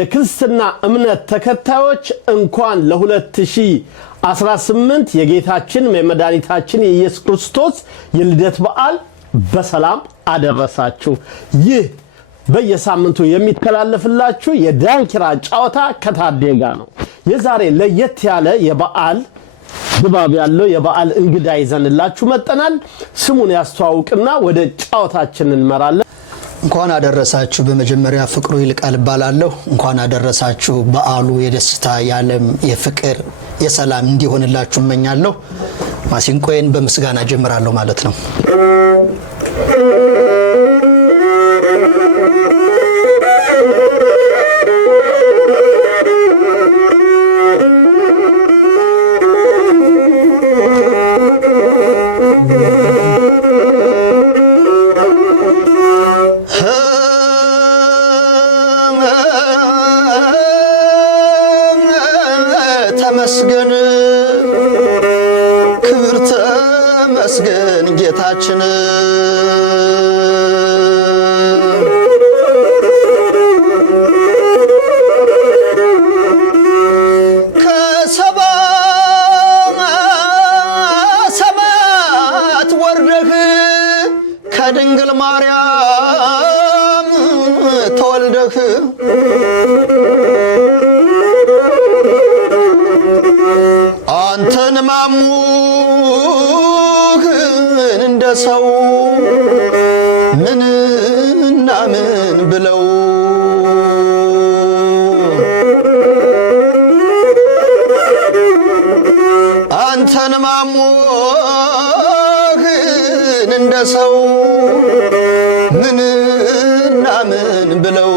የክርስትና እምነት ተከታዮች እንኳን ለ2018 የጌታችን የመድኃኒታችን የኢየሱስ ክርስቶስ የልደት በዓል በሰላም አደረሳችሁ። ይህ በየሳምንቱ የሚተላለፍላችሁ የዳንኪራ ጨዋታ ከታዴ ጋር ነው። የዛሬ ለየት ያለ የበዓል ድባብ ያለው የበዓል እንግዳ ይዘንላችሁ መጥተናል። ስሙን ያስተዋውቅና ወደ ጨዋታችን እንመራለን። እንኳን አደረሳችሁ። በመጀመሪያ ፍቅሩ ይልቃል ባላለሁ እንኳን አደረሳችሁ። በዓሉ የደስታ የዓለም የፍቅር የሰላም እንዲሆንላችሁ እመኛለሁ። ማሲንቆዬን በምስጋና ጀምራለሁ ማለት ነው። ተመስገን ክብር ተመስገን ጌታችን ከሰማት ወርደህ ከድንግል ማርያም ተወልደህ አንተን ማሙህን እንደ ሰው ምንና ምን ብለው አንተን ማሙህን እንደ ሰው ምንና ምን ብለው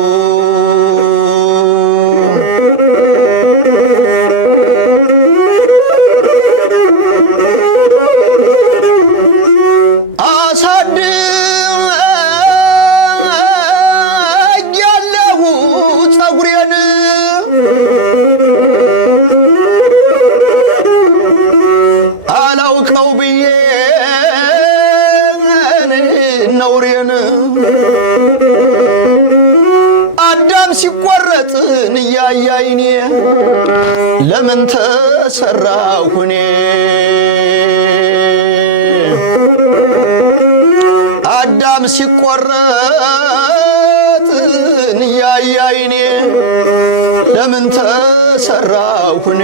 አላውቀው ብዬ ነውሬን አዳም ሲቆረጥን እያያይኔ ለምን ተሰራሁ እኔ አዳም ሲቆረጥን እያያይኔ ለምን ተሰራሁ እኔ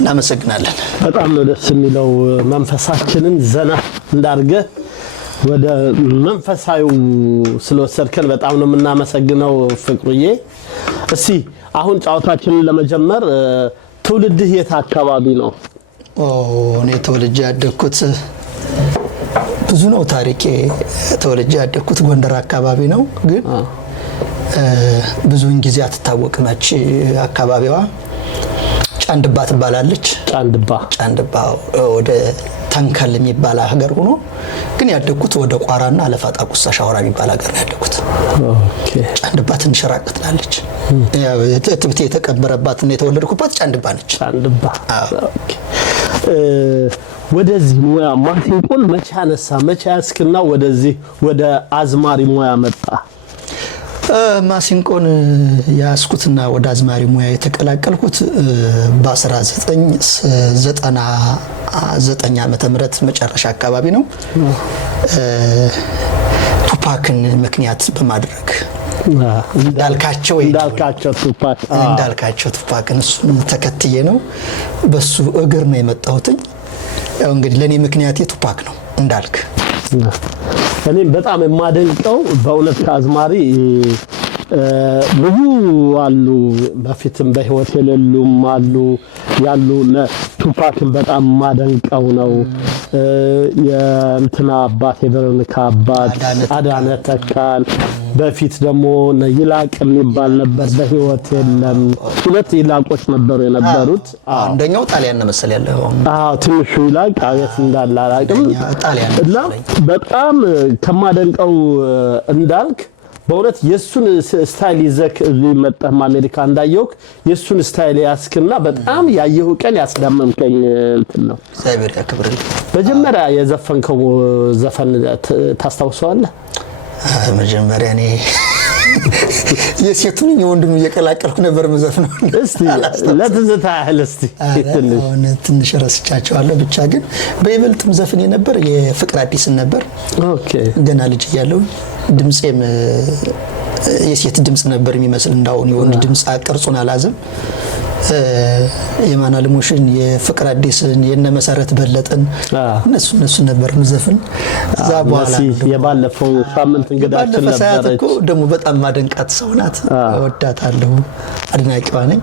እናመሰግናለን። በጣም ነው ደስ የሚለው። መንፈሳችንን ዘና እንዳርገ ወደ መንፈሳዩ ስለወሰድከን በጣም ነው የምናመሰግነው ፍቅሩዬ። እስቲ አሁን ጨዋታችንን ለመጀመር ትውልድህ የት አካባቢ ነው? እኔ ተወልጄ ያደግኩት ብዙ ነው ታሪኬ። ተወልጄ ያደግኩት ጎንደር አካባቢ ነው፣ ግን ብዙውን ጊዜ አትታወቅም አካባቢዋ። ጫንድባ ትባላለች። ጫንድባ ወደ ተንከል የሚባል ሀገር ሆኖ ግን ያደግኩት ወደ ቋራና አለፋጣቁሳ ሻወራ የሚባል ሀገር ነው ያደግኩት። ኦኬ። ጫንድባ ትንሽ ራቅ ትላለች። ያው ትብቴ የተቀበረባት እና የተወለድኩባት ጫንድባ ነች። ጫንድባ። ኦኬ። ወደዚህ ሙያ ማሲንቆን መቼ አነሳ? መቼ ያስክና ወደዚህ ወደ አዝማሪ ሙያ መጣ? ማሲንቆን ያስኩትና ወደ አዝማሪ ሙያ የተቀላቀልኩት በ1999 ዓመተ ምህረት መጨረሻ አካባቢ ነው። ቱፓክን ምክንያት በማድረግ እንዳልካቸው ቱፓክን እሱን ተከትዬ ነው በሱ እግር ነው የመጣሁት። ያው እንግዲህ ለኔ ምክንያቴ ቱፓክ ነው እንዳልክ። እኔም በጣም የማደንቀው በእውነት ከአዝማሪ ብዙ አሉ፣ በፊትም በህይወት የሌሉም አሉ ያሉ። ቱፓክን በጣም ማደንቀው ነው። የእንትና አባት የበረንካ አባት አዳነ ተካል፣ በፊት ደግሞ ይላቅ የሚባል ነበር፣ በህይወት የለም። ሁለት ይላቆች ነበሩ የነበሩት። አንደኛው ጣሊያን ነው መሰል ያለው። ትንሹ ይላቅ አገት እንዳለ አላቅም። ጣሊያን እና በጣም ከማደንቀው እንዳልክ በእውነት የሱን ስታይል ይዘክ ሊመጣም አሜሪካ እንዳየውክ የሱን ስታይል ያስክና በጣም ያየሁ ቀን ያስዳመምከኝ እንትን ነው። እግዚአብሔር ያክብርልኝ። መጀመሪያ የዘፈንከው ዘፈን ታስታውሰዋለህ? መጀመሪያ እኔ የሴቱን የወንዱን እየቀላቀልኩ ነበር መዘፍነው። እስቲ ለትዝታ ያህል እስቲ ትንሽ ረስቻቸዋለሁ። ብቻ ግን በይበልጥ ዘፈን የነበር የፍቅር አዲስን ነበር። ኦኬ ገና ልጅ እያለሁ ድምጼም የሴት ድምጽ ነበር የሚመስል እንዳው የወንድ ድምጽ አቀርጾን አላዘም። የማና ለሞሽን የፍቅር አዲስን የነ መሰረት በለጠን እነሱ ነበር መዘፈን። እዛ በኋላ የባለፈው ሳምንት እንግዳችን ነበረች። ደሞ በጣም ማደንቃት ሰው ናት። ወዳታለሁ፣ አድናቂዋ ነኝ።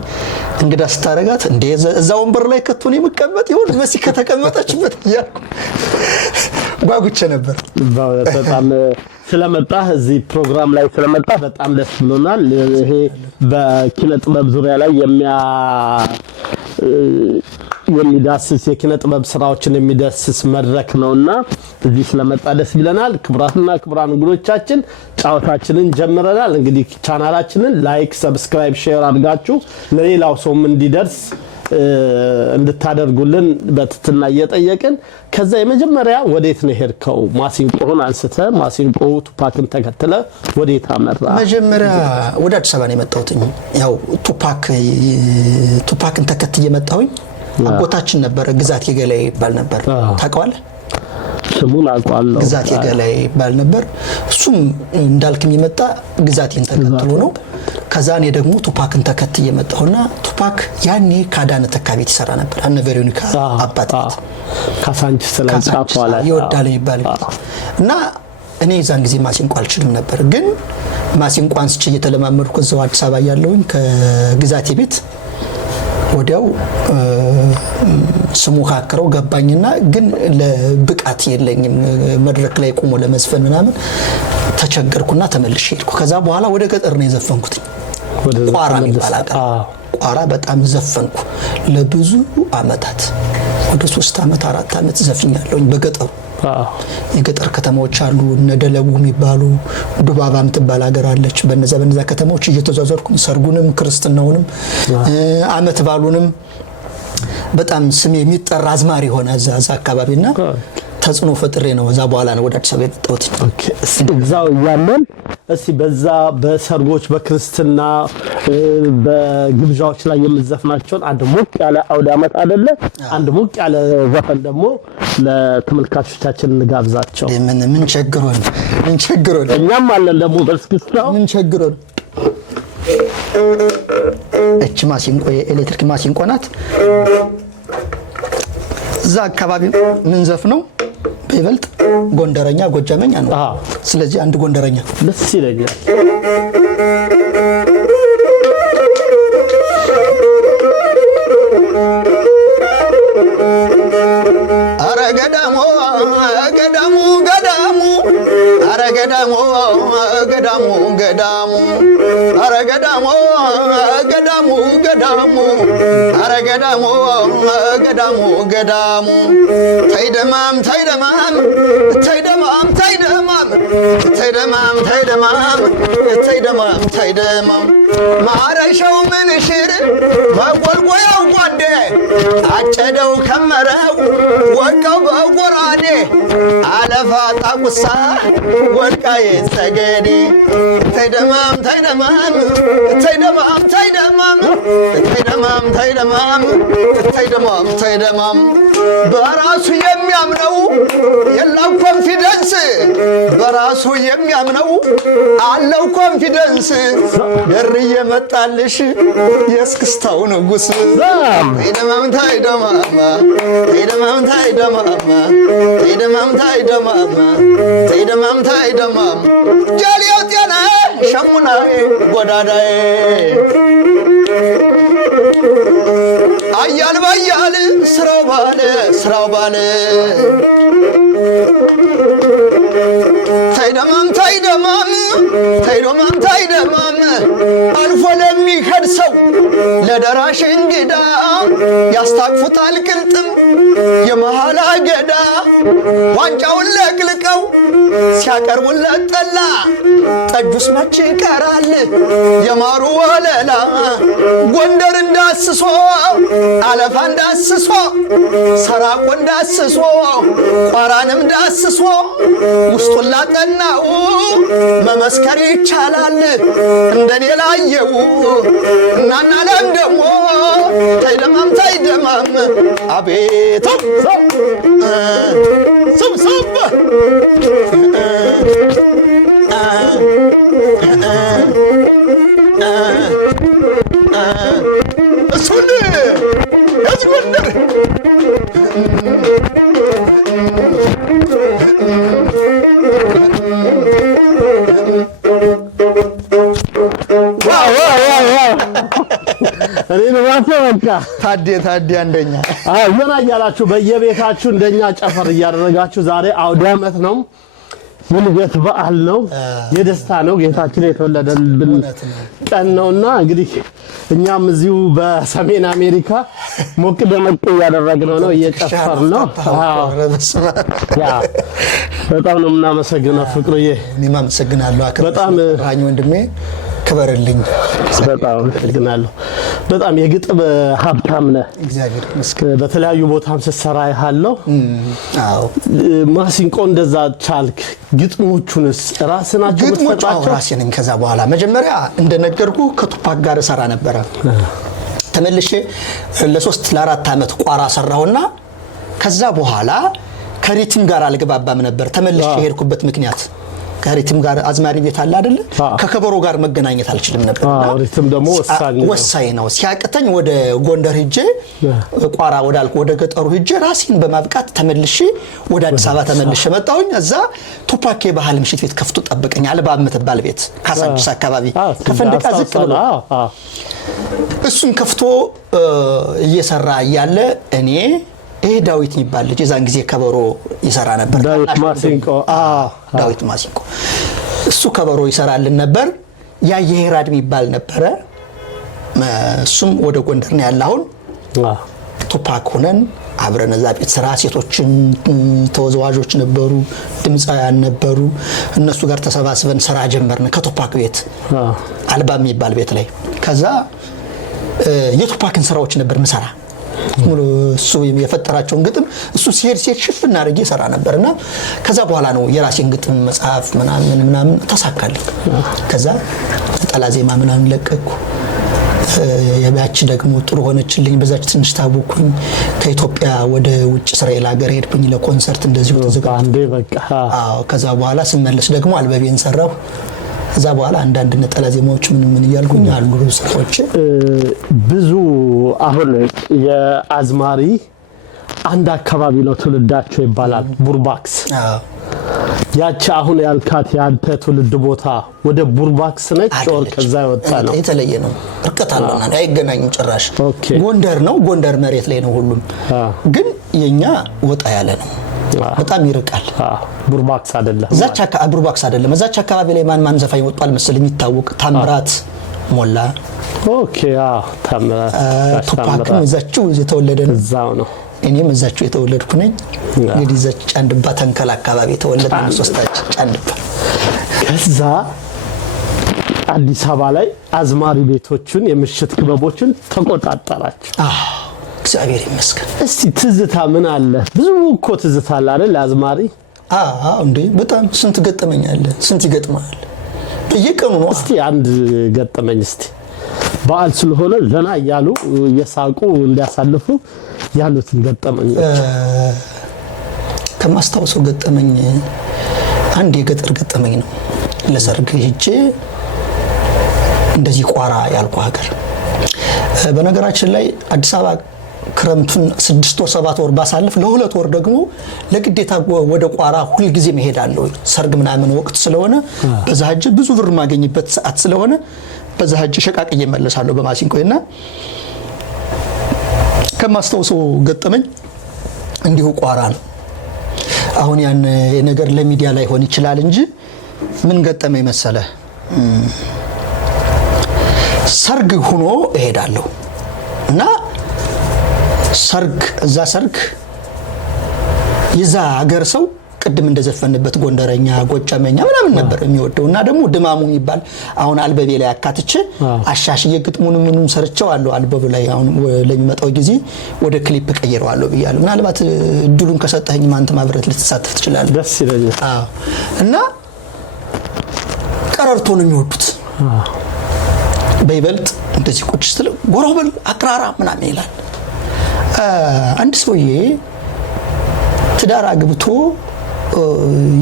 እንግዳ ስታረጋት እንደ እዛ ወንበር ላይ ከቶን የምቀመጥ ይሁን መሲ ከተቀመጠችበት ያልኩ ጓጉቼ ነበር። በጣም ስለመጣህ እዚህ ፕሮግራም ላይ ስለመጣህ በጣም ደስ ብሎናል። ይሄ በኪነ ጥበብ ዙሪያ ላይ የሚዳስስ የኪነ ጥበብ ስራዎችን የሚዳስስ መድረክ ነውና እዚህ ስለመጣ ደስ ይለናል። ክቡራትና ክቡራን እንግዶቻችን ጫወታችንን ጀምረናል። እንግዲህ ቻናላችንን ላይክ፣ ሰብስክራይብ፣ ሼር አድርጋችሁ ለሌላው ሰውም እንዲደርስ እንድታደርጉልን በትትና እየጠየቅን ከዛ የመጀመሪያ ወዴት ነው ሄድከው? ማሲንቆን አንስተ ማሲንቆ ቱፓክን ተከትለ ወዴት አመራ? መጀመሪያ ወደ አዲስ አበባ ነው የመጣሁት። ያው ቱፓክን ተከትዬ መጣሁኝ። አጎታችን ነበረ ግዛት የገላይ ይባል ነበር። ታውቀዋለህ? ስሙን አውቀዋለሁ። ግዛት የገላይ ይባል ነበር። እሱም እንዳልክም የመጣ ግዛቴን ተከትሎ ነው። ከዛ እኔ ደግሞ ቱፓክን ተከትዬ መጣሁና ቱፓክ ያኔ ካዳነ ተካቤት ይሰራ ነበር። አነ ቬሮኒካ አባት ካሳንቺስ ስለጻፈዋላ ይወዳል ይባል እና እኔ ዛን ጊዜ ማሲንቆ አልችልም ነበር። ግን ማሲንቆ አንስቼ እየተለማመድኩ እዛው አዲስ አበባ ያለውኝ ከግዛቴ ቤት ወዲያው ስሙ ካከረው ገባኝና ግን ለብቃት የለኝም መድረክ ላይ ቆሞ ለመዝፈን ምናምን ተቸገርኩና ተመልሼ ሄድኩ። ከዛ በኋላ ወደ ገጠር ነው የዘፈንኩት። ቋራ ይባላል። ቋራ በጣም ዘፈንኩ ለብዙ አመታት። ወደ 3 አመት 4 አመት ዘፍኛለሁ በገጠሩ። የገጠር ከተማዎች አሉ እነ ደለቡ የሚባሉ ዱባባም ትባል ሀገር አለች። በነዛ ከተማዎች እየተዟዟርኩ ሰርጉንም ክርስትናውንም አመት ባሉንም በጣም ስሜ የሚጠራ አዝማሪ ሆነ እዛ አካባቢና ተጽኖ ፈጥሬ ነው እዛ በኋላ ነው ወደ አዲስ አበባ የመጣሁት። ኦኬ እዛው ያለን እስቲ በዛ በሰርጎች በክርስትና በግብዣዎች ላይ የምዘፍናቸው አንድ ሞቅ ያለ አውደ አመት አይደለ? አንድ ሞቅ ያለ ዘፈን ደግሞ ለተመልካቾቻችን እንጋብዛቸው። ምን ቸግሮን እኛም አለን ደግሞ በስክስታው ምን ቸግሮን። እቺ ማሲንቆ የኤሌክትሪክ ማሲንቆ ናት። እዛ አካባቢ ምን ዘፍነው በይበልጥ ጎንደረኛ ጎጃመኛ ነው። ስለዚህ አንድ ጎንደረኛ ደስ ይለኛል። አረ ገዳሙ ገዳሙ ገዳሙ አረ ገዳሙ ገዳሙ ገዳሙ አረ ገዳሙ ገዳሙ ገዳሙ አረ ገዳሙ ገዳሙ ገዳሙ ተይደማም ተይደማም ተይደማም ተይደማም ተይደማም ተይደማም ተይደማም ተይደማም ማረሻው ምንሽር በጎልጎያው ጓንዴ አጨደው ከመረው ወቃው በጎራዴ አለፋ ጣቁሳ ወልቃዬ ሰገዴ ተይደማም ተይደማም ተይደማም ተይደማም ተይደማም ተይደማም ተይደማም ተይደማም በራሱ የሚያምነው የለው ኮንፊደንስ በራሱ የሚያምነው አለው ኮንፊደንስ ደርዬ መጣልሽ የስክስታው ንጉስ ተይደማም ተይደማም ተይደማም ተይደማም ተይደማም ተይደማም ተይደማም ተይደማም ጃሊያው ጤና ሸሙናዬ ጎዳዳዬ አያል ባያል ስራው ባለ ተይደማም ተይደማም ተይደማም ተይደማም አልፎ ለሚሄድ ሰው ለደራሽ እንግዳ ያስታቅፉታል ቅልጥም የመሃል አገዳ ዋንጫውን ለቅልቀው ሲያቀርቡለት ጠጁስ መች ይቀራል የማሩ ወለላ ጎንደር እንዳስሶ አለፋ እንዳስሶ ሰራቆ እንዳስሶ ቋራንም እንዳስሶ ውስጡን ላጠናው መመስከር ይቻላል እንደኔ ላየው እናና ለም ደግሞ ታይደማም አቤት ሰብሰብ እሱን እዚህ ጎንደር ታዴ አንደኛ ዘና እያላችሁ በየቤታችሁ እንደኛ ጨፈር እያደረጋችሁ ዛሬ አውደ ዓመት ነው። የልደት በዓል ነው። የደስታ ነው። ጌታችን የተወለደልን ቀን ነውና እንግዲህ እኛም እዚሁ በሰሜን አሜሪካ ሞቅ ደመቅ እያደረግነው ነው፣ እየጨፈርን ነው። በጣም ነው የምናመሰግነው ፍቅሩዬ። እኔም አመሰግናለሁ። በጣም ራኝ ወንድሜ ክበርልኝ። በጣም አመሰግናለሁ። በጣም የግጥም ሀብታም ነህ። እግዚአብሔር ይመስገን። በተለያዩ ቦታም ስትሰራ ያለው አዎ። ማሲንቆ እንደዛ ቻልክ? ግጥሞቹንስ ራስህ ናቸው የምትፈጥራቸው? ራሴ ነኝ። ከዛ በኋላ መጀመሪያ እንደነገርኩ ከቱፓክ ጋር ሰራ ነበር። ተመልሼ ለ3 ለ4 አመት ቋራ ሰራውና ከዛ በኋላ ከሪትም ጋር አልገባባም ነበር። ተመልሼ ሄድኩበት ምክንያት ከሪትም ጋር አዝማሪ ቤት አለ አይደል? ከከበሮ ጋር መገናኘት አልችልም ነበርና ሪትም ደግሞ ወሳኝ ነው። ሲያቅተኝ ወደ ጎንደር ሄጄ ቋራ ወደ ገጠሩ ሄጄ ራሴን በማብቃት ተመልሼ ወደ አዲስ አበባ ተመልሼ መጣሁኝ። እዛ ቱፓክ ባህል ምሽት ቤት ከፍቶ ጠበቀኝ። አልባብ የምትባል ቤት ካሳንቺስ አካባቢ ከፈንደቃ ዝቅ ብሎ እሱን ከፍቶ እየሰራ እያለ እኔ ዳዊት የሚባል ልጅ የዛን ጊዜ ከበሮ ይሰራ ነበር። ዳዊት ማሲንቆ እሱ ከበሮ ይሰራልን ነበር። የሄራድ የሚባል ነበረ። እሱም ወደ ጎንደር ነው ያለው። አሁን ቱፓክ ሆነን አብረን እዛ ቤት ስራ ሴቶችን ተወዛዋዦች ነበሩ፣ ድምጻውያን ነበሩ። እነሱ ጋር ተሰባስበን ስራ ጀመርን ከቱፓክ ቤት አልባም የሚባል ቤት ላይ። ከዛ የቱፓክን ስራዎች ነበር ምሰራ ሙሉ እሱ የፈጠራቸውን ግጥም እሱ ሲሄድ ሽፍና አድርጌ ሰራ ነበርና ከዛ በኋላ ነው የራሴን ግጥም መጽሐፍ ምናምን ተሳካልኝ። ከዛ ጠላ ዜማ ምናምን ለቀቅኩ። ያቺ ደግሞ ጥሩ ሆነችልኝ። በዛች ትንሽ ታወኩኝ። ከኢትዮጵያ ወደ ውጭ እስራኤል ሀገር ሄድኩኝ ለኮንሰርት እንደዚሁ ተዘጋጅ። ከዛ በኋላ ስመለስ ደግሞ አልበቤን ሰራሁ። ከዛ በኋላ አንዳንድ ነጠላ ዜማዎች ምን እያልኩኝ አሉ ስራዎች ብዙ። አሁን የአዝማሪ አንድ አካባቢ ነው ትውልዳቸው ይባላል፣ ቡርባክስ። ያቺ አሁን ያልካት ያንተ ትውልድ ቦታ ወደ ቡርባክስ ነች ኦር ከዛ ይወጣ ነው? የተለየ ነው። እርቀት አለና አይገናኙም ጭራሽ። ጎንደር ነው፣ ጎንደር መሬት ላይ ነው ሁሉም። ግን የኛ ወጣ ያለ ነው፣ በጣም ይርቃል። ቡርባክስ አይደለም፣ ቡርባክስ አይደለም። እዛች አካባቢ ላይ ማን ዘፋኝ ወጣል መሰለኝ የሚታወቅ? ታምራት ሞላ። ኦኬ ታምራት ቱፓክም እዛችሁ የተወለደ ነው። እዛው ነው። እኔም እዛችሁ የተወለድኩ ነኝ። እንግዲህ እዛች ጫንድባ ተንከል አካባቢ የተወለድን ሶስታችን ጫንድባ። ከዛ አዲስ አበባ ላይ አዝማሪ ቤቶችን የምሽት ክበቦችን ተቆጣጣላችሁ? እግዚአብሔር ይመስገን። እስቲ ትዝታ ምን አለ? ብዙ እኮ ትዝታ አለ አይደል አዝማሪ? እንዴ በጣም ስንት ገጠመኝ አለ። ስንት ይገጥማል በየቀኑ ነው። እስቲ አንድ ገጠመኝ እስቲ በዓል ስለሆነ ዘና እያሉ እየሳቁ እንዲያሳልፉ ያሉትን ገጠመኞች። ከማስታወሰው ገጠመኝ አንድ የገጠር ገጠመኝ ነው። ለሰርግ ሄጄ እንደዚህ ቋራ ያልኩ ሀገር። በነገራችን ላይ አዲስ አበባ ክረምቱን 6 ወር 7 ወር ባሳልፍ ለ2 ወር ደግሞ ለግዴታ ወደ ቋራ ሁሉ ጊዜ መሄዳለሁ። ሰርግ ምናምን ወቅት ስለሆነ በዛ ሀጅ ብዙ ብር ማገኝበት ሰዓት ስለሆነ በዛ ሀጅ ሸቃቅዬ እመለሳለሁ በማሲንቆና። ከማስተውሰው ገጠመኝ እንዲሁ ቋራ ነው። አሁን ያን ነገር ለሚዲያ ላይ ሆን ይችላል እንጂ ምን ገጠመኝ መሰለ? ሰርግ ሆኖ እሄዳለሁ እና እዛ ሰርግ የዛ ሀገር ሰው ቅድም እንደዘፈንበት ጎንደረኛ ጎጫመኛ ምናምን ነበር የሚወደውና ደግሞ ድማሙ የሚባል አሁን አልበቤ ላይ አካትቼ አሻሽዬ ግጥሙን ምኑን ሰርቸው አለው አልበቡ ላይ አሁን ለሚመጣው ጊዜ ወደ ክሊፕ ቀይረዋለሁ ብያለሁ ምናልባት እድሉን ከሰጠኝ ማንተ ማብረት ልትሳተፍ ትችላለህ ደስ ይለኛል እና ቀረርቶ ነው የሚወዱት በይበልጥ እንደዚህ ቁጭ ስትል ጎሮበል አቅራራ ምናምን ይላል አንድ ሰውዬ ትዳር አግብቶ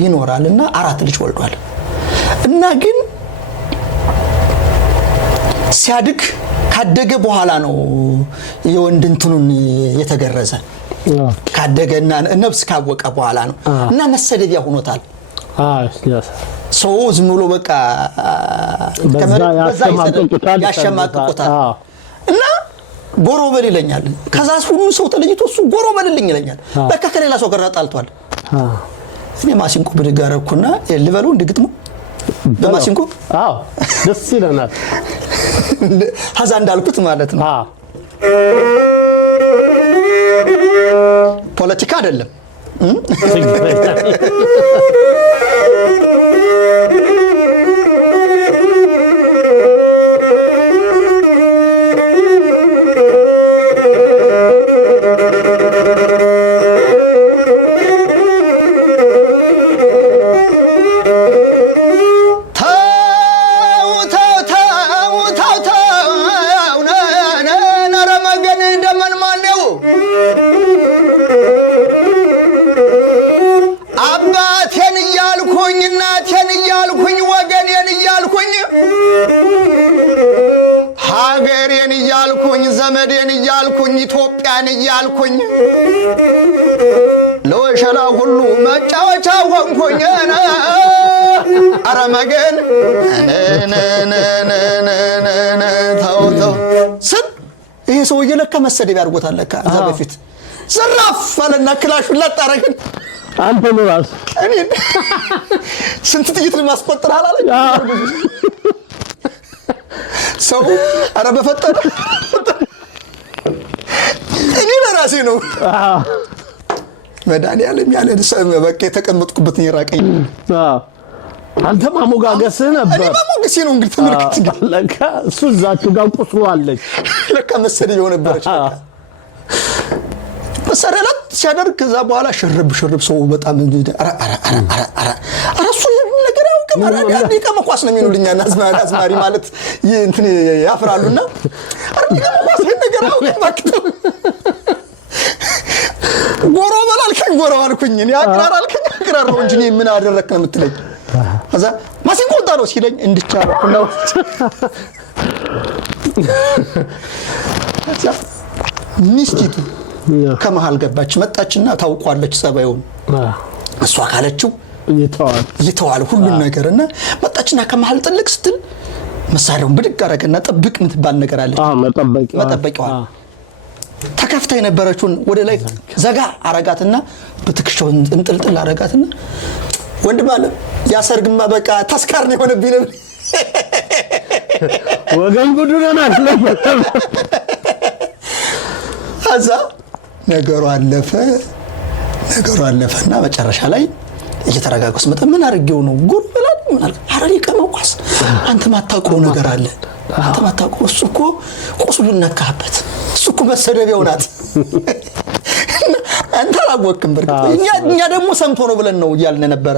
ይኖራልና 4 ልጅ ወልዷል እና ግን ሲያድግ ካደገ በኋላ ነው የወንድንቱን የተገረዘ ካደገና ነፍስ ካወቀ በኋላ ነው እና መሰደቢያ ሆኖታል ሰው ዝም ብሎ በቃ ያሸማቅቁታል እና ጎሮበል ይለኛል ከዛስ ሁሉ ሰው ተለይቶ እሱ ጎሮበልልኝ ይለኛል በቃ ከሌላ ሰው ጋር ጣልቷል እኔ ማሲንቆ ብድጋረኩና ልበሉ እንድግጥሙ በማሲንቆ ደስ ይለናል ሀዛ እንዳልኩት ማለት ነው ፖለቲካ አይደለም ዘመዴን ይያልኩኝ ኢትዮጵያን ይያልኩኝ ለወሸላ ሁሉ መጫወቻ ሆንኩኝ አረመገን ታውታው ስን ይሄ ሰውዬ ለካ መሰደብ ያርጎታል ለካ እዛ በፊት ዘራፍ አለና ክላሹ ለጣረግን አንተ ነው ራስ እኔ ስንት ጥይት ለማስቆጠር አላለኝ ሰው አረ በፈጠረ እኔ ለራሴ ነው መድኃኒዓለም ያለ በቃ የተቀመጥኩበት ነው የራቀኝ አንተ ማሞጋገስህ ነበር እኔ ማሞገሴ ነው እንግዲህ ተመልክት ለካ እሱ ዛቱ ጋር ቁስሉ አለች ለካ መሰደብ የሆነበረች መሰረላት ሲያደርግ ከዛ በኋላ ሽርብ ሰው በጣም አረ እሱ ነገር ያውቅም አንዴ ከመኳስ ነው የሚሉልኛና አዝማሪ ማለት እንትን ያፍራሉና አረ ከመኳስ ነገር ያውቅም ባክተው ጎሮበል አልከኝ ጎሮበል አልኩኝ እኔ አቅራር አልከኝ አቅራር ነው እንጂ ምን አደረክ ነው የምትለኝ አዛ ማሲንቆ ዳለው ሲለኝ እንድቻለሁ ነው ሚስቲቱ ከመሃል ገባች መጣችና ታውቋለች ጸባዩን እሷ ካለችው ይተዋል ሁሉ ነገርና መጣችና ከመሃል ጥልቅ ስትል መሳሪያውን ብድግ አረገና ጥብቅ ምትባል ነገር አለች መጠበቂዋ ተከፍታ የነበረችውን ወደ ላይ ዘጋ አረጋትና በትክሻው እንጥልጥል አረጋትና ወንድም አለ ያሰርግማ በቃ ተስካር ነው የሆነብኝ ነው ወገን ጉዱናል አዛ ነገሩ አለፈና መጨረሻ ላይ እየተረጋጋስ መጣ ምን አርጌው ነው ጉር ብላል ምን አልክ አረሪ ከመቋስ አንተ ማታውቀው ነገር አለ አንተ ማታውቀው እሱ እኮ ቁስሉን ነካበት እሱ እኮ መሰደቢያው ናት አንተ አላወቅም በርግጥ እኛ ደግሞ ሰምቶ ነው ብለን ነው እያልን ነበር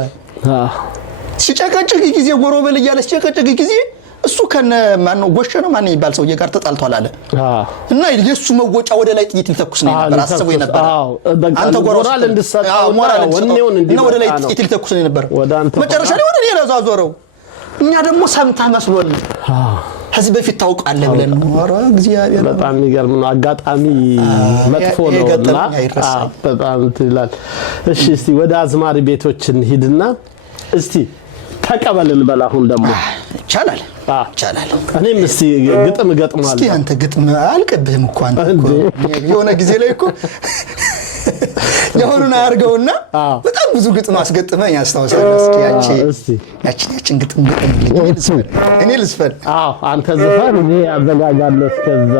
ሲጨቀጭቅ ጊዜ ጎሮበል እያለ ሲጨቀጭቅ ጊዜ እሱ ከነ ማን ነው ጎሸ ነው ማን ይባል ሰውዬ ጋር ተጣልቷል አለ እና የሱ መወጫ ወደ ላይ ጥይት ሊተኩስ ነው ነበር አሰቡ ነበር አንተ ጎሮበል እንድሰጣው ወኔውን እንዲህ ወደ ላይ ጥይት ሊተኩስ ነው ነበር መጨረሻ ላይ ወደ ሌላ ዛዞረው እኛ ደግሞ ሰምታ መስሎን ከዚህ በፊት ታውቃለህ ብለን ነው ኧረ እግዚአብሔር በጣም የሚገርም ነው አጋጣሚ መጥፎ ነውና በጣም ትላል እሺ እስቲ ወደ አዝማሪ ቤቶችን ሂድና እስቲ ተቀበልን በላሁን ደግሞ ይቻላል እኔም እስቲ ግጥም ገጥማለሁ እስቲ አንተ ግጥም አልቀብህም እኮ አንተ እኮ የሆነ ጊዜ ላይ እኮ ያሁኑን አርገውና በጣም ብዙ ግጥም አስገጥመኝ ያስታውሳለህ እስኪ ያቺን ግጥም እኔ ልስፈን አንተ ዘፈን እኔ አዘጋጃለሁ እስከዛ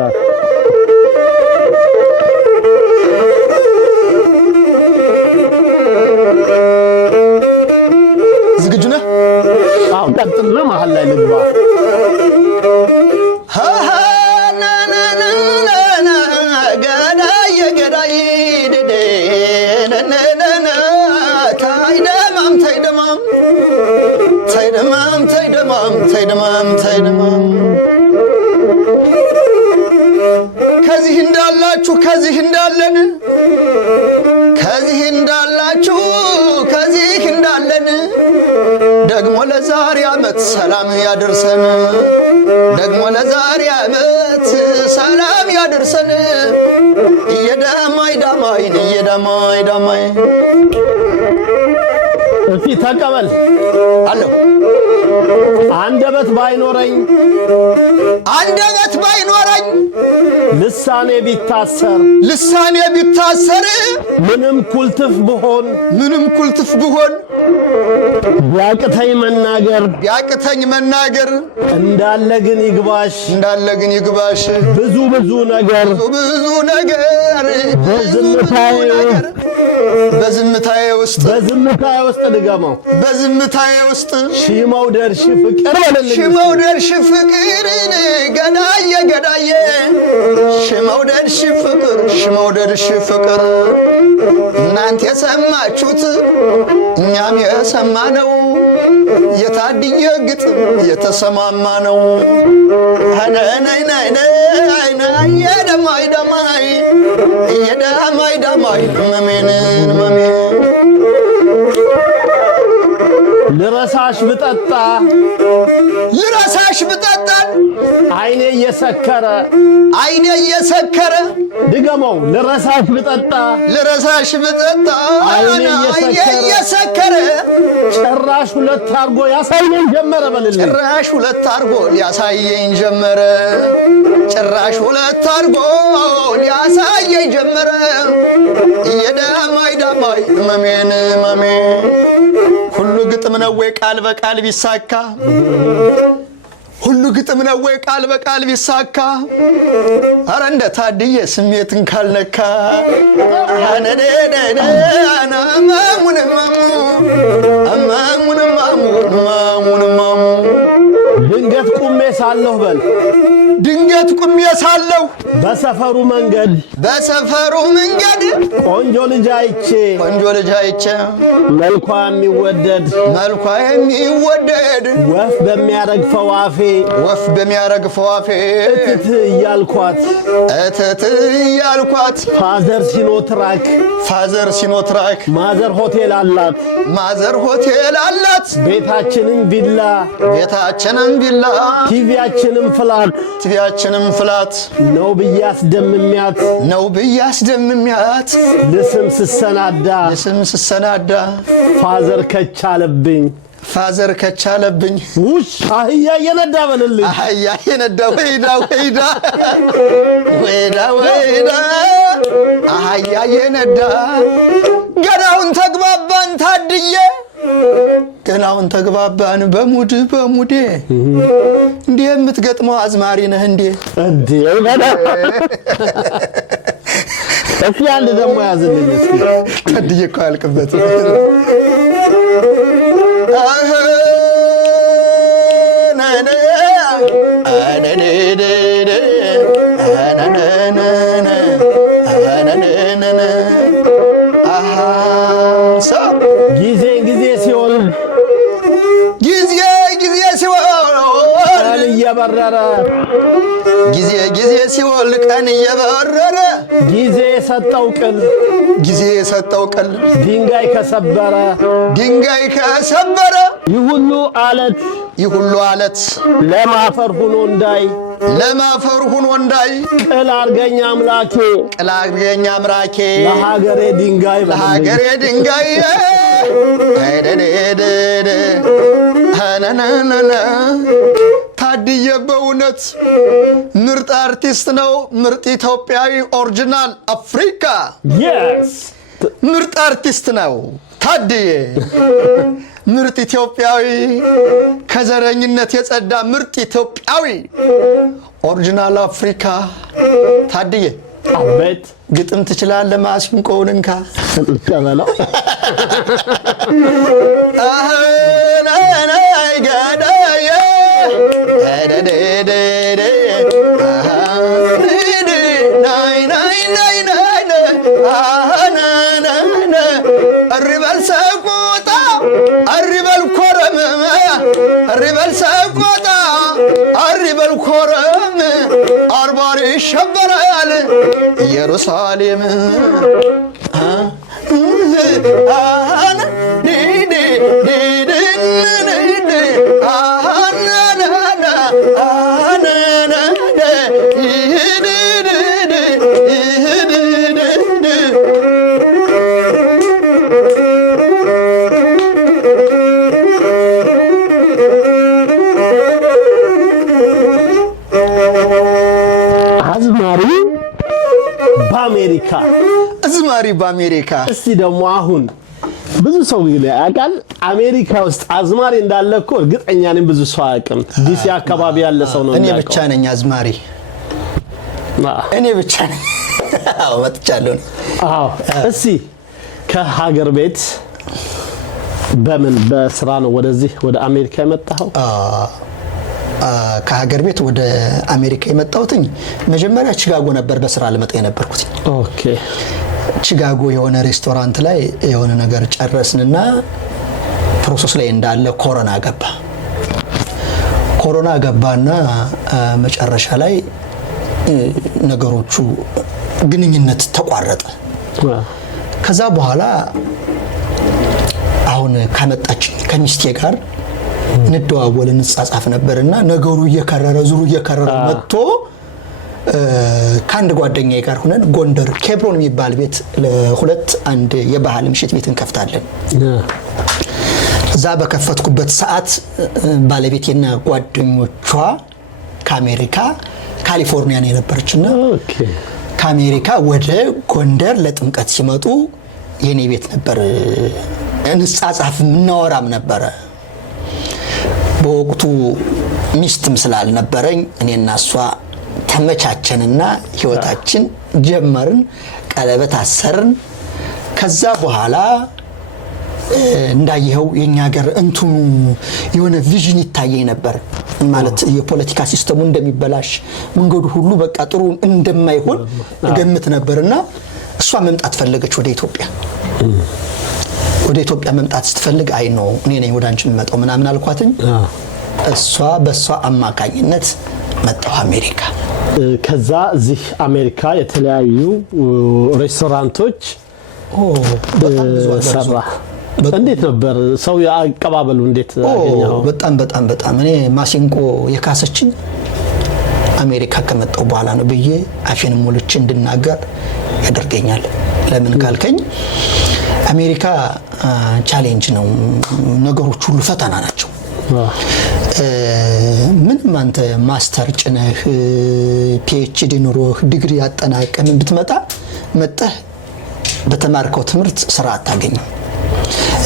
መሃል ላይ ልግባ ከዚህ እንዳላችሁ ከዚህ እንዳለን ከዚህ እንዳላችሁ ከዚህ እንዳለን ደግሞ ለዛሬ ዓመት ሰላም ያደርሰን ደግሞ ለዛሬ ዓመት ሰላም ያደርሰን እየዳማይ ዳማይ እስቲ ተቀበል አለው አንደበት ባይኖረኝ ልሳኔ ቢታሰር ምንም ኩልትፍ ብሆን ቢያቅተኝ መናገር እንዳለ ግን ይግባሽ ብዙ ነገር በዝምታዬ ውስጥ ድገመው በዝምታዬ ውስጥ ሺህ መውደድ ሺህ ፍቅር ገዳዬ ሺህ መውደድ ሺህ ፍቅር እናንተ የሰማችሁት እኛም የሰማነው የታድዬ ግጥም የተሰማማ ነው። የደማይ ልረሳሽ ብጠጣ አይኔ እየሰከረ ድገመው ልረሳሽ ብጠጣ አይኔ እየሰከረ ጭራሽ ሁለት አርጎ ያሳየኝ ጀመረ በልልኝ ጭራሽ ሁለት አርጎ ሊያሳየኝ ጀመረ የደማይ መሜን ሁሉ ግጥም ነው ወይ ቃል በቃል ቢሳካ አረ እንደ ታድዬ ስሜትን ካልነካ ድንገት ቁሜ ሳለሁ በሰፈሩ መንገድ ቆንጆ ልጅ አይቼ መልኳ የሚወደድ ወፍ በሚያረግፈው አፌ እትት እያልኳት ፋዘር ሲኖትራክ ማዘር ሆቴል አላት ቤታችንም ቪላ ቲቪያችንም ፍላት ነው ብዬ አስደምሚያት ልስም ስሰናዳ ፋዘር ከቻለብኝ ውሽ አህያ እየነዳ በልልኝ ወይዳ አህያ እየነዳ ገናውን ተግባባን ታድዬ በሙዴ እንዲህ የምትገጥመው አዝማሪ ነህ እንዴ እስኪ አንድ ደግሞ ያዝልኝ እስኪ ታድዬ እኮ አያልቅበት ጊዜ ሲሆን ጊዜ ሲወል ቀን እየበረረ ጊዜ የሰጠው ቅል ድንጋይ ከሰበረ ይህ ሁሉ አለት ለማፈር ሁኖ እንዳይ ቅል አርገኛ አምላኬ ለሀገሬ ድንጋይ ታድዬ በእውነት ምርጥ አርቲስት ነው። ምርጥ ኢትዮጵያዊ ኦሪጂናል አፍሪካ ምርጥ አርቲስት ነው ታድዬ። ምርጥ ኢትዮጵያዊ ከዘረኝነት የጸዳ ምርጥ ኢትዮጵያዊ ኦሪጂናል አፍሪካ ታድዬ። አቤት ግጥም ትችላለህ? ማሲንቆውን እንካ ተበላው ገዳዬ ቆጣ አሪበል ኮረም አርባሪ ሸበራል ኢየሩሳሌም አነ ዲዲ ዲዲ አዝማሪ በአሜሪካ እስቲ ደግሞ አሁን ብዙ ሰው ያውቃል አሜሪካ ውስጥ አዝማሪ እንዳለ እኮ እርግጠኛ ነኝ ብዙ ሰው አያውቅም ዲሲ አካባቢ ያለ ሰው ነው እኔ ብቻ ነኝ አዝማሪ እኔ ብቻ ነኝ ወጥቻለሁ እስቲ ከሀገር ቤት በምን በስራ ነው ወደዚህ ወደ አሜሪካ የመጣው ከሀገር ቤት ወደ አሜሪካ የመጣሁትኝ መጀመሪያ ቺካጎ ነበር በስራ ለመጣ የነበርኩት ኦኬ ቺካጎ የሆነ ሬስቶራንት ላይ የሆነ ነገር ጨረስንና ፕሮሰስ ላይ እንዳለ ኮሮና ገባና መጨረሻ ላይ ነገሮቹ ግንኙነት ተቋረጠ ከዛ በኋላ አሁን ከመጣች ከሚስቴ ጋር እንደዋወል እንጻጻፍ ነበርና ነገሩ እየከረረ መጥቶ ካንድ ጓደኛዬ ጋር ሆነን ጎንደር ኬብሮን የሚባል ቤት ለሁለት አንድ የባህል ምሽት ቤት እንከፍታለን እዛ በከፈትኩበት ሰዓት ባለቤቴና ጓደኞቿ ከአሜሪካ ካሊፎርኒያ ነው የነበረችና ከአሜሪካ ወደ ጎንደር ለጥምቀት ሲመጡ የኔ ቤት ነበር እንጻጻፍ እናወራም ነበር በወቅቱ ሚስትም ስላልነበረኝ እኔና እሷ ተመቻቸንና ህይወታችን ጀመርን ቀለበት አሰርን ከዛ በኋላ እንዳየው የኛ ሀገር እንትኑ የሆነ ቪዥን ይታየኝ ነበር ማለት የፖለቲካ ሲስተሙ እንደሚበላሽ መንገዱ ሁሉ በቃ ጥሩ እንደማይሆን ገምት ነበርና እሷ መምጣት ፈለገች ወደ ኢትዮጵያ መምጣት ስትፈልግ አይ ነው እኔ ነኝ ወደ አንቺ መጣው ምናምን አልኳትኝ እሷ በሷ አማካኝነት መጣው አሜሪካ ከዛ እዚህ አሜሪካ የተለያዩ ሬስቶራንቶች ሰራ እንዴት ነበር ሰው ያቀባበሉ እንዴት አገኘው በጣም እኔ ማሲንቆ የካሰችኝ አሜሪካ ከመጣው በኋላ ነው ብዬ አፌን ሞልቼ እንድናገር ያደርገኛል ለምን ካልከኝ አሜሪካ ቻሌንጅ ነው ነገሮች ሁሉ ፈተና ናቸው ምንም አንተ ማስተር ጭነህ ፒኤችዲ ኑሮህ ዲግሪ ያጠናቀም ብትመጣ መጣህ በተማርከው ትምህርት ስራ አታገኝም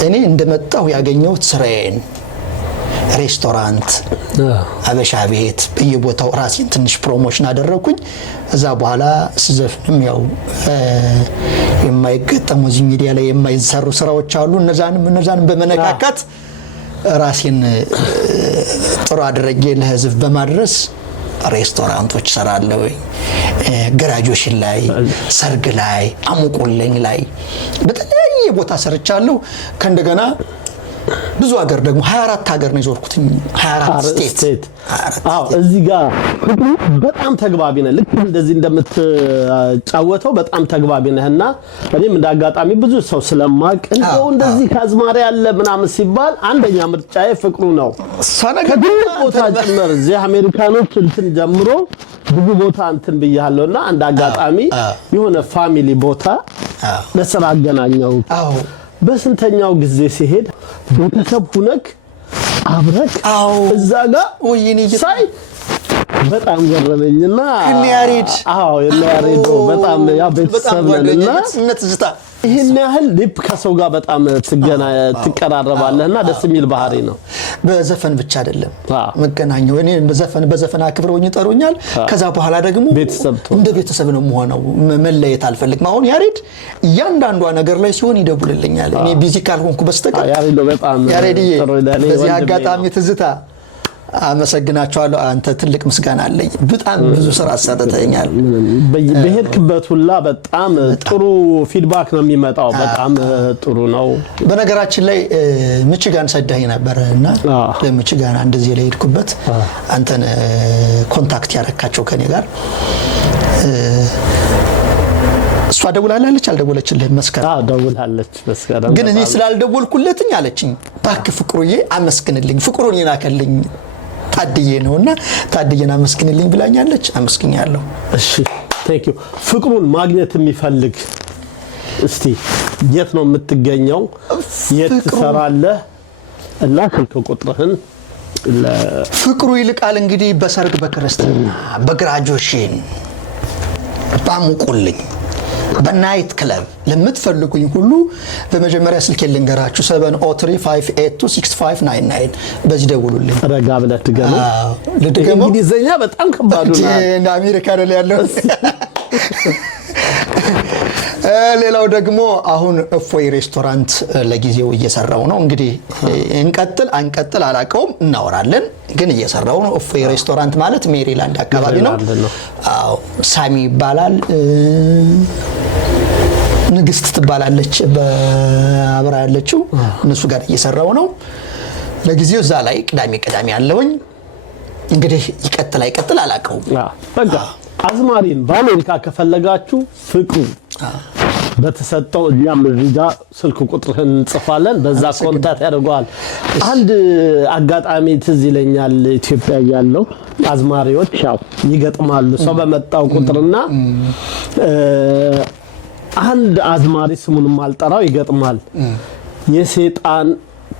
እኔ እንደመጣው ያገኘው ስራዬን ሬስቶራንት አበሻ ቤት በየቦታው ራሴን ትንሽ ፕሮሞሽን አደረኩኝ እዛ በኋላ ስዘፍንም ያው የማይገጠሙ እዚህ ሚዲያ ላይ የማይሰሩ ስራዎች አሉ እነዛንም በመነካካት ራሴን ጥሩ አድርጌ ለህዝብ በማድረስ ሬስቶራንቶች ሰራለሁ ግራጁዌሽን ላይ ሰርግ ላይ አሙቁልኝ ላይ በተለያየ ቦታ ሰርቻለሁ ከእንደገና ብዙ ሀገር ደግሞ 24 ሀገር ነው የዞርኩት 24 ስቴት እዚህ ጋር በጣም ተግባቢ ነህ ልክ እንደዚህ እንደምትጫወተው በጣም ተግባቢ ነህና እኔም እንዳጋጣሚ ብዙ ሰው ስለማቅ እንደዚህ ካዝማሪ ያለ ምናምን ሲባል አንደኛ ምርጫዬ ፍቅሩ ነው ከድሮ ቦታ ጭምር እዚህ አሜሪካኖች እንትን ጀምሮ ብዙ ቦታ እንትን ብያለሁና አንድ አጋጣሚ የሆነ ፋሚሊ ቦታ ለስራ አገናኘው በስንተኛው ጊዜ ሲሄድ ቤተሰብ ሁነክ አብረክ እዛ ጋር ወይኔ ሳይ በጣም ገረመኝና የሚያሬድ የሚያሬድ በጣም ያ ቤተሰብ ነውና ዝታ ይሄን ያህል ሊፕ ከሰው ጋር በጣም ትቀራረባለህና ደስ የሚል ባህሪ ነው በዘፈን ብቻ አይደለም መገናኘው እኔ በዘፈን አክብረውኝ ጠሩኛል ከዛ በኋላ ደግሞ እንደ ቤተሰብ ነው ሆነው መለየት አልፈልግም አሁን ያሬድ እያንዳንዷ ነገር ላይ ሲሆን ይደውልልኛል እኔ ቢዚ ካልሆንኩ በስተቀር ያሬድ በጣም ያሬድ በዚህ አጋጣሚ ትዝታ አመሰግናቸዋለሁ። አንተ ትልቅ ምስጋና አለኝ። በጣም ብዙ ስራ አሰርተኛል። በሄድክበት ሁላ በጣም ጥሩ ፊድባክ ነው የሚመጣው። በጣም ጥሩ ነው። በነገራችን ላይ ሚቺጋን ሰደኝ ነበርና ለሚቺጋን እንደዚህ ላይ ሄድኩበት አንተን ኮንታክት ያረካቸው ከኔ ጋር እሷ ደውላለች አልደወለችልህም? መስከረም ደውላለች። መስከረም ግን እኔ ስላልደወልኩለትኝ አለችኝ ባክ ፍቅሩዬ አመስግንልኝ ፍቅሩን ይናከልኝ ታድዬ ነውና ታድዬና አመስግንልኝ ብላኛለች። አመስግኛለሁ። እሺ ቴንክ ዩ። ፍቅሩን ማግኘት የሚፈልግ እስቲ የት ነው የምትገኘው? የት ትሰራለህ? እና ስልክ ቁጥርህን ፍቅሩ ይልቃል እንግዲህ በሰርግ በክርስትና በግራጁዌሽን ባሙቁልኝ በናይት ክለብ ለምትፈልጉኝ ሁሉ በመጀመሪያ ስልክ ልንገራችሁ 70358265599 በዚህ ደውሉልኝ። ረጋ ብለህ ትገሙ። ለድገሙ እንግሊዘኛ በጣም ከባድ ነው። እንደ አሜሪካ ነው ያለው። ሌላው ደግሞ አሁን እፎይ ሬስቶራንት ለጊዜው እየሰራው ነው። እንግዲህ አንቀጥል አላቀውም እናወራለን። ግን እየሰራው ነው። እፎይ ሬስቶራንት ማለት ሜሪላንድ አካባቢ ነው። አዎ ሳሚ ይባላል። ንግስት ትባላለች በአብራ ያለችው እነሱ ጋር እየሰራው ነው። ለጊዜው እዛ ላይ ቅዳሜ ያለውኝ እንግዲህ ይቀጥል አላቀውም። በቃ አዝማሪን በአሜሪካ ከፈለጋችሁ ፍቅሩ በተሰጠው እኛም እዚጋ ስልክ ቁጥርህን እንጽፋለን። በዛ ኮንታክት ያደርጋል። አንድ አጋጣሚ ትዝ ይለኛል። ኢትዮጵያ ያለው አዝማሪዎች ያው ይገጥማሉ ሰው በመጣው ቁጥርና አንድ አዝማሪ ስሙን ማልጠራው ይገጥማል። የሰይጣን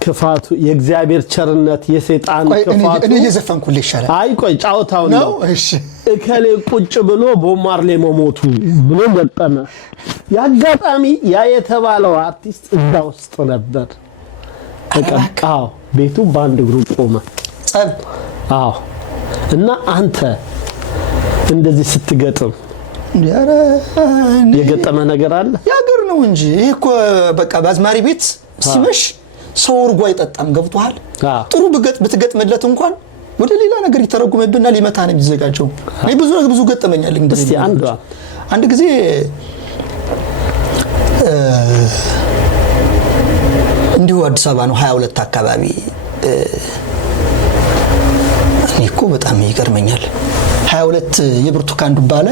ክፋቱ የእግዚአብሔር ቸርነት የሰይጣን ክፋቱ እኔ እየዘፈንኩልህ ይሻላል። አይ ቆይ ጫውታው ነው። እሺ እከሌ ቁጭ ብሎ ቦማርሌ መሞቱ ብሎ ገጠመ። ያጋጣሚ ያ የተባለው አርቲስት እዛ ውስጥ ነበር። ተቀጣው ቤቱ ባንድ ግሩፕ ቆመ ጸብ። አዎ እና አንተ እንደዚህ ስትገጥም የገጠመ ነገር አለ? ያገር ነው እንጂ እኮ በቃ ባዝማሪ ቤት ሲመሽ ሰው እርጎ አይጠጣም። ገብቷል? ጥሩ ብትገጥምለት እንኳን ወደ ሌላ ነገር ይተረጉምብና ሊመታ ነው የሚዘጋጀው። እኔ ብዙ ገጠመኛል እንደዚህ። እስቲ አንድ ጊዜ እንዲሁ አዲስ አበባ ነው 22 አካባቢ እኔ እኮ በጣም ይገርመኛል። 22 የብርቱካን ዱባለ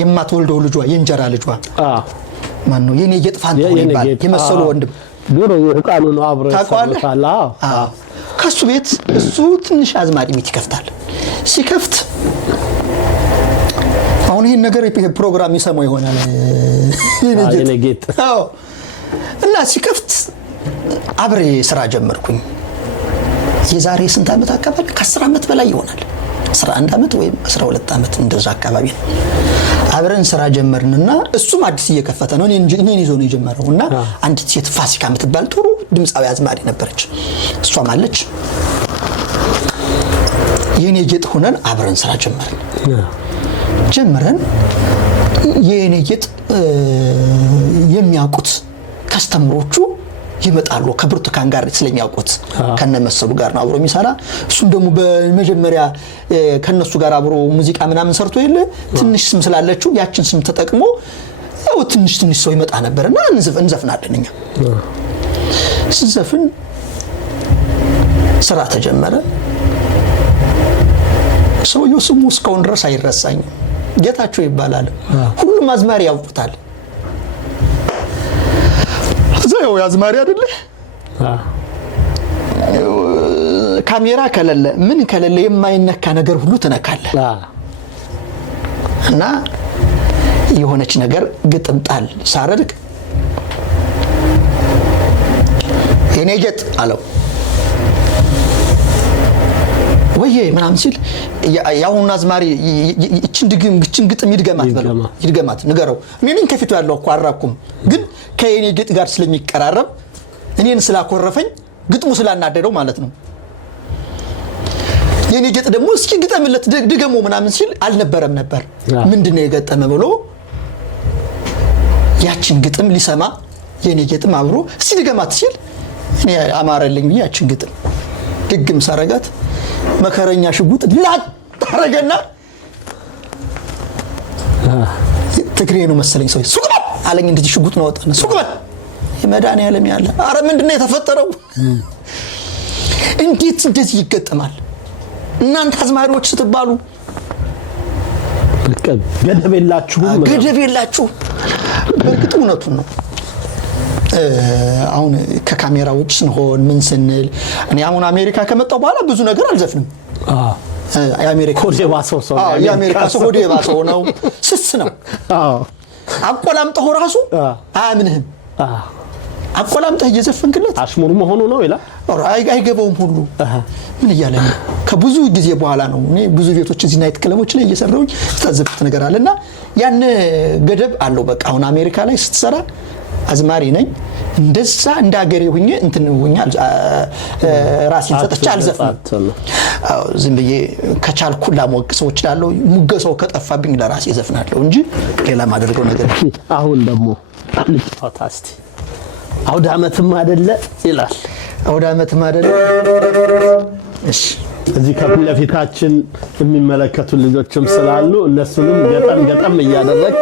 የማትወልደው ልጇ የእንጀራ ልጇ ማን ነው? የኔ ጌጥፋንት ይባል የመሰሉ ወንድም ዶሮ የቃሉ ነው አብረው ይሰራታል። ከሱ ቤት እሱ ትንሽ አዝማሪ ቤት ይከፍታል። ሲከፍት አሁን ይሄን ነገር ፕሮግራም ይሰማው ይሆናል የኔ ጌጥ። አዎ እና ሲከፍት አብሬ ስራ ጀመርኩኝ። የዛሬ ስንት ዓመት አካባቢ ከ10 ዓመት በላይ ይሆናል። 11 ዓመት ወይም 12 ዓመት እንደዛ አካባቢ ነው። አብረን ስራ ጀመርንና እሱም አዲስ እየከፈተ ነው። እኔን ይዞ ነው የጀመረውና አንዲት ሴት ፋሲካ የምትባል ጥሩ ድምጻዊ አዝማሪ ነበረች። እሷም አለች። የኔ ጌጥ ሆነን አብረን ስራ ጀመርን። የኔ ጌጥ የሚያውቁት ከስተምሮቹ ይመጣሉ። ከብርቱካን ጋር ስለሚያውቁት ከነመሰሉ ጋር ነው አብሮ የሚሰራ። እሱም ደግሞ በመጀመሪያ ከነሱ ጋር አብሮ ሙዚቃ ምናምን ሰርቶ የለ ትንሽ ስም ስላለችው ያችን ስም ተጠቅሞ ያው ትንሽ ሰው ይመጣ ነበርና እንዘፍናለን። እኛ ስንዘፍን ስራ ተጀመረ። ሰውየው ስሙ እስካሁን ድረስ አይረሳኝም። ጌታቸው ይባላል። ሁሉም አዝማሪ ያውቁታል። ዘው ያዝማሪ አይደለ? ካሜራ ከለለ ምን ከለለ የማይነካ ነገር ሁሉ ተነካለ እና የሆነች ነገር ግጥምጣል ሳረድክ የኔ ጌጥ አለው ወዬ ምናምን ሲል ያውና አዝማሪ እቺን ግጥም ይድገማት ንገረው። እኔን ከፊቱ ያለው እኮ አራኩም ግን ከየኔ ጌጥ ጋር ስለሚቀራረብ እኔን ስላኮረፈኝ ግጥሙ ስላናደደው ማለት ነው። የኔ ጌጥ ደግሞ እስኪ ግጠምለት ድገሙ ምናምን ሲል አልነበረም ነበር። ምንድነው የገጠመ ብሎ ያችን ግጥም ሊሰማ የኔ ጌጥም አብሮ እስኪ ድገማት ሲል እኔ አማረልኝ ብዬ ያችን ግጥም ድግም ሳረጋት መከረኛ ሽጉጥ ላጥ አረገና ትግሬ ነው መሰለኝ ሰው ሱቅ በል አለኝ። እንደዚህ ሽጉጥ ነው ወጣና ሱቅ በል የመድኃኒዓለም ያለ አረ ምንድነው የተፈጠረው? እንዴት እንደዚህ ይገጠማል? እናንተ አዝማሪዎች ስትባሉ ገደብ የላችሁ። በእርግጥ እውነቱን ነው። አሁን ከካሜራ ውጭ ስንሆን ምን ስንል እኔ አሁን አሜሪካ ከመጣሁ በኋላ ብዙ ነገር አልዘፍንም። የአሜሪካ ሰው ሆዴ ባሰው ነው፣ ስስ ነው። አቆላምጠው ራሱ አያምንህም። አቆላምጠህ እየዘፈንክለት አሽሙር መሆኑ ነው ይላል። አይገባውም ሁሉ ምን እያለ ነው። ከብዙ ጊዜ በኋላ ነው እኔ ብዙ ቤቶች እዚህ ናይት ክለቦች ላይ እየሰራሁኝ ተዘፍት ነገር አለና ያን ገደብ አለው። በቃ አሁን አሜሪካ ላይ ስትሰራ አዝማሪ ነኝ እንደዛ እንዳገሬ ሆኜ እንትን ሆኛል ራሴን ሰጥቼ አልዘፍንም። ዝም ብዬ ከቻልኩ ላሞግሰው እችላለሁ። ሙገሰው ከጠፋብኝ ለራሴ ዘፍናለሁ እንጂ ሌላ ማድረገው ነገር አሁን ደግሞ ፋታስቲ አውደ ዓመትም አይደለ ይላል። አውደ ዓመትም አይደለ። እሺ እዚህ ከፊት ለፊታችን የሚመለከቱ ልጆችም ስላሉ እነሱንም ገጠም እያደረግ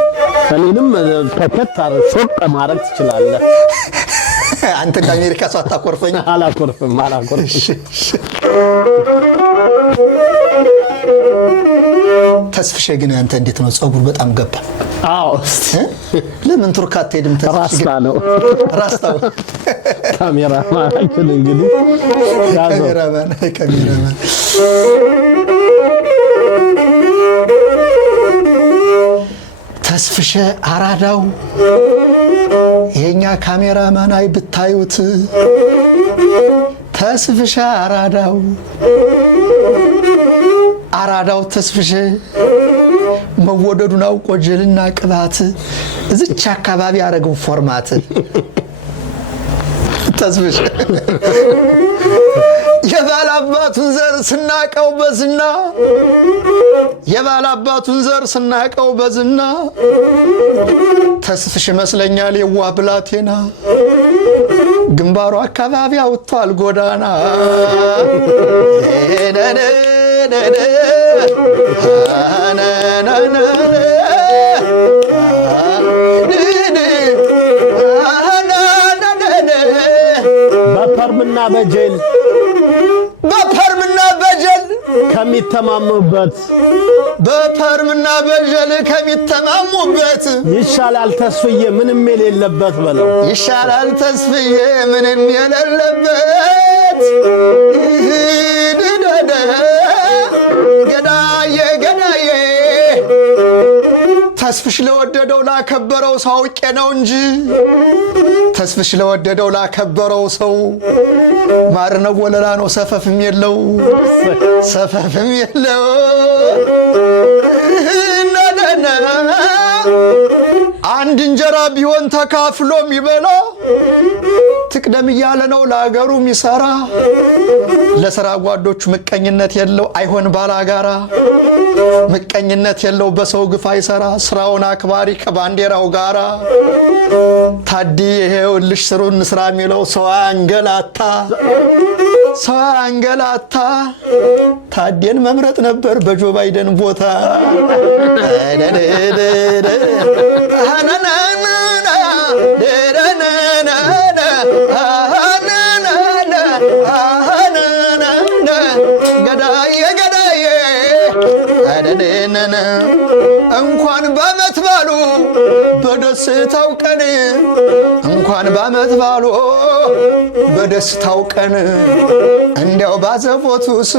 እኔንም ተከታረ ሾቅ ማድረግ ትችላለህ። አንተ ከአሜሪካ ሰው አታኮርፈኝ። አላኮርፍም። ተስፍሼ ግን አንተ እንዴት ነው ጸጉር በጣም ገባ? አዎ ለምን ቱርካት ሄድም? ራስታ ነው ራስታው ካሜራማን እንግዲህ ካሜራማን ተስፍሼ አራዳው የኛ ካሜራማን አይ ብታዩት ተስፍሼ አራዳው ተስፍሼ መወደዱን አውቆ ጀልና ቅባት እዚች አካባቢ ያረገው ፎርማት ተስፍሼ የባላባቱን ዘር ስናቀው በዝና ተስፍሽ መስለኛል የዋህ ብላቴና ግንባሩ አካባቢ አውጥቷል ጎዳና በፐርምና በጀል ከሚተማሙበት ይሻላል ተስፍዬ ምንም የሌለበት በለው። ይሻላል ተስፍዬ ምንም የሌለበት ገዳዬ ተስፍሽ ለወደደው ላከበረው ሰው አውቄ ነው እንጂ ተስፍሽ ለወደደው ላከበረው ሰው ማርነው ወለላ ነው ሰፈፍም የለው አንድ እንጀራ ቢሆን ተካፍሎ የሚበላ ትቅደም እያለ ነው ለአገሩ የሚሰራ ለሥራ ጓዶቹ ምቀኝነት የለው አይሆን ባላጋራ ምቀኝነት የለው በሰው ግፍ አይሰራ ስራውን አክባሪ ከባንዴራው ጋራ ታዲ ይሄውልሽ ስሩን ስራ የሚለው ሰው አንገላታ ታዲን መምረጥ ነበር በጆ ባይደን ቦታ እንኳን በዓመት ባሉ በደስታው ቀን እንዲያው ባዘቦቱስ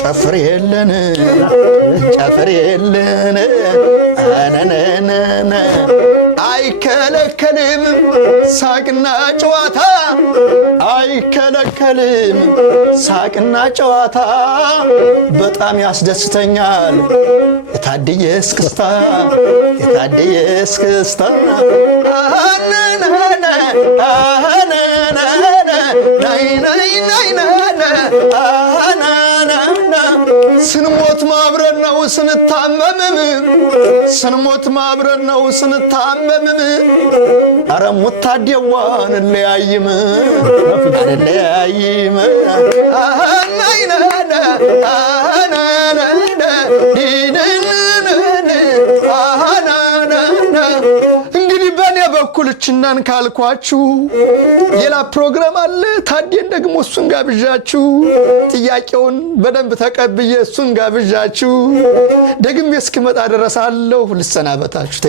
ጨፍር የለን አይከለከልም ሳቅና ጨዋታ በጣም ያስደስተኛል የታደየ እስክስታ ስንሞት ማብረን ነው ስንታመምም ስንሞት ማብረን ነው ስንታመምም አረ ሙታደዋን ለያይም ለያይም እንግዲህ በኔ በኩልችናን ካልኳችሁ ሌላ ፕሮግራም አለ ታዲያን ደግሞ እሱን ጋብዣችሁ ጥያቄውን በደንብ ተቀብዬ እሱን ጋብዣችሁ ደግሜ እስክመጣ ድረሳለሁ ልሰናበታችሁ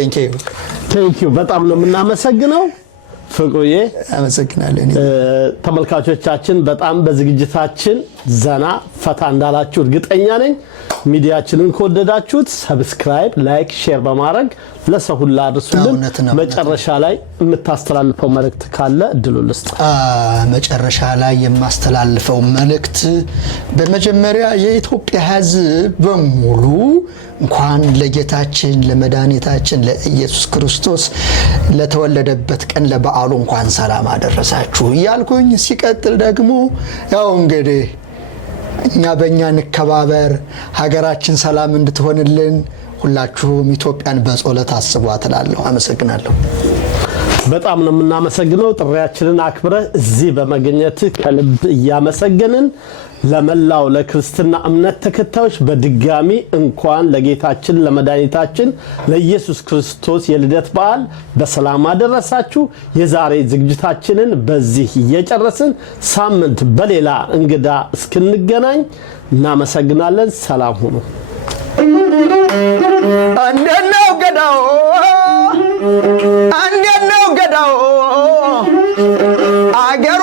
ቴንኪዩ በጣም ነው የምናመሰግነው ፍቅሩዬ አመሰግናለሁ ተመልካቾቻችን በጣም በዝግጅታችን ዘና ፈታ እንዳላችሁ እርግጠኛ ነኝ ሚዲያችንን ከወደዳችሁት ሰብስክራይብ ላይክ ሼር በማድረግ ለሰው ሁሉ አድርሱልን መጨረሻ ላይ የምታስተላልፈው መልእክት ካለ እድሉ ልስጥ መጨረሻ ላይ የማስተላልፈው መልእክት በመጀመሪያ የኢትዮጵያ ሕዝብ በሙሉ እንኳን ለጌታችን ለመድኃኒታችን ለኢየሱስ ክርስቶስ ለተወለደበት ቀን ለበዓሉ እንኳን ሰላም አደረሳችሁ እያልኩኝ ሲቀጥል ደግሞ ያው እንግዲህ እኛ በእኛ እንከባበር ሀገራችን ሰላም እንድትሆንልን ሁላችሁም ኢትዮጵያን በጸሎት አስቧት እላለሁ አመሰግናለሁ በጣም ነው የምናመሰግነው ጥሪያችንን አክብረ እዚህ በመገኘት ከልብ ያመሰግንን ለመላው ለክርስትና እምነት ተከታዮች በድጋሚ እንኳን ለጌታችን ለመድኃኒታችን ለኢየሱስ ክርስቶስ የልደት በዓል በሰላም አደረሳችሁ የዛሬ ዝግጅታችንን በዚህ እየጨረስን ሳምንት በሌላ እንግዳ እስክንገናኝ እናመሰግናለን ሰላም ሁኑ አንደነው ገዳው አገሮ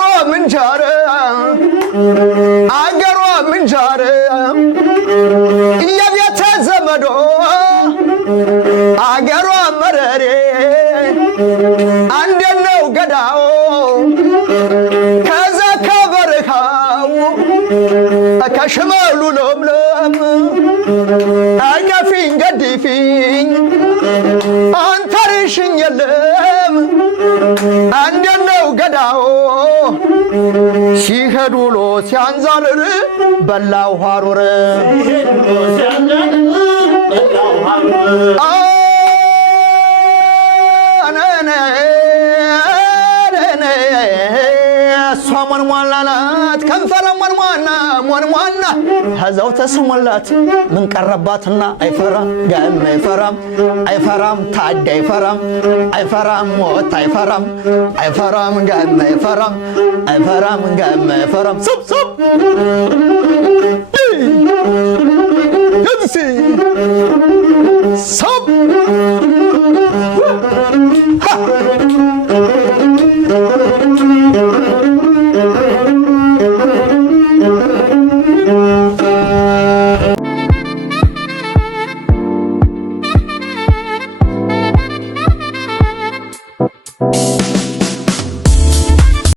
ምንጃር የቤተ ዘመዶ አገሮ መረሬ አንደነው ገዳው ከዛ ከበረካው ከሽመሉ ለምለም አገፊኝ ገድፊኝ አንተርሽኝ የለም አንደነው ገዳው ሲሄዱ ሎ ሲያንዛርር በላው ሐሩር ሷመን ሟላላት ከንፈረ ሟንሟና ሀዛው ተስሞላት ምን ቀረባትና አይፈራም ጋም አይፈራም ታድ አይፈራም ሞት አይፈራም ጋም አይፈራም ሱብ